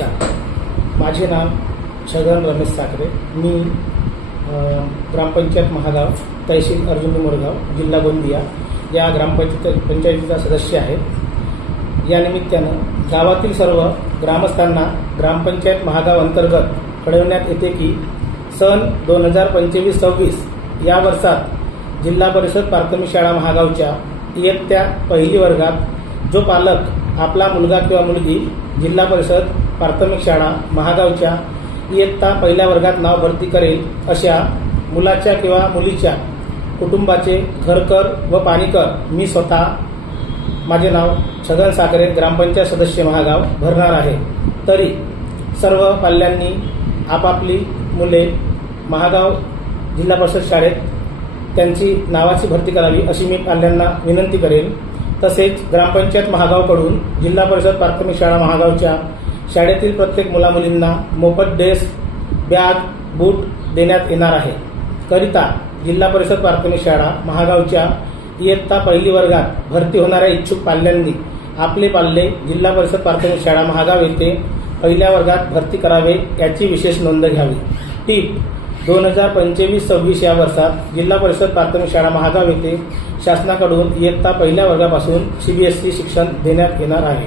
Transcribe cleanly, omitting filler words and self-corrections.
नमस्कार, माझे नाव छगन रमेश साखरे। मी ग्रामपंचायत महागाव, तहसील अर्जुनी मोरगाव, जिल्हा गोंदिया या ग्रामपंचायतीचा सदस्य आहे। या निमित्तानं गावातील सर्व ग्रामस्थांना ग्रामपंचायत महागाव अंतर्गत कळविण्यात येते की सन 2025-26 या वर्षात जिल्हा परिषद प्राथमिक शाळा महागावच्या इयत्ता पहिली वर्गात जो पालक आपला मुलगा किंवा मुलगी जिल्हा परिषद प्राथमिक शाळा महागावच्या इयत्ता पहिल्या वर्गात नाव भरती करेल अशा मुलाच्या किंवा मुलीच्या कुटुंबाचे घरकर व पाणीकर मी स्वतः, माझे नाव छगन साखरे, ग्रामपंचायत सदस्य महागाव भरणार आहे। तरी सर्व पाल्यांनी आपापली मुले महागाव जिल्हा परिषद शाळेत त्यांची नावाची भरती करावी अशी मी पाल्यांना विनंती करेन। तसेच ग्रामपंचायत महागावकडून जिल्हा परिषद प्राथमिक शाळा महागावच्या शाळेतील प्रत्येक मुलामुलींना मोफत डेस्क, बॅग, बूट देण्यात येणार आहे। करिता जिल्हा परिषद प्राथमिक शाळा महागावच्या इयत्ता पहिली वर्गात भरती होणाऱ्या इच्छुक पाल्यांनी आपले पाल्य जिल्हा परिषद प्राथमिक शाळा महागाव येथे पहिल्या वर्गात भरती करावे याची विशेष नोंद घ्यावी। टीप 2025-26 या वर्षात जिल्हा परिषद प्राथमिक शाळा महागाव येथे शासनाकडून इयत्ता पहिल्या वर्गापासून CBSE शिक्षण देण्यात येणार आहे।